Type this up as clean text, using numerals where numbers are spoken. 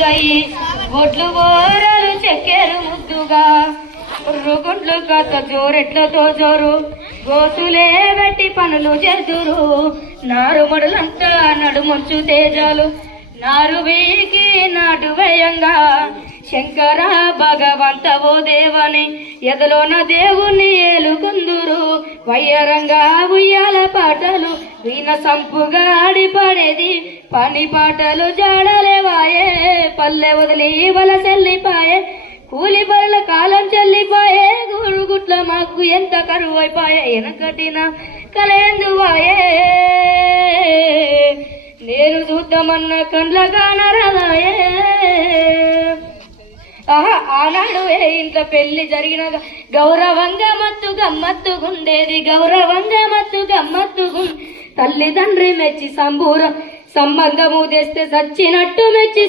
ముద్దయి ఒడ్లు బోరలు చెక్కేరు ముద్దుగా గుండ్లు కథ జోరెట్లతో జోరు గోసులే బట్టి పనులు చేతురు నారుమడులంతా నడుమంచు తేజాలు నారు వీకి నాటు వేయంగా శంకర భగవంత ఓ దేవని ఎదలోన దేవుణ్ణి ఏలుకుందురు వయ్యరంగా ఉయ్యాల పాటలు వీణ సంపుగా ఆడిపడేది పని పాటలు జాడలేవాయే పల్లె వదిలి వలసెల్లిపాయే కూలి పనుల కాలం చెల్లిపాయే గురుగుట్ల మాకు ఎంత కరువైపాయే వెనకటిన కలయందువాయే నేను చూద్దామన్న కండ్ల కానరాయే ఆనాడు ఇంట్లో పెళ్లి జరిగిన గౌరవంగా మత్తు గమ్మత్తుగుండేది గౌరవంగా మత్తు గమ్మత్తుగు తల్లిదండ్రి మెచ్చి సంబూరం సంబంధము తెస్తే సచ్చినట్టు మెచ్చి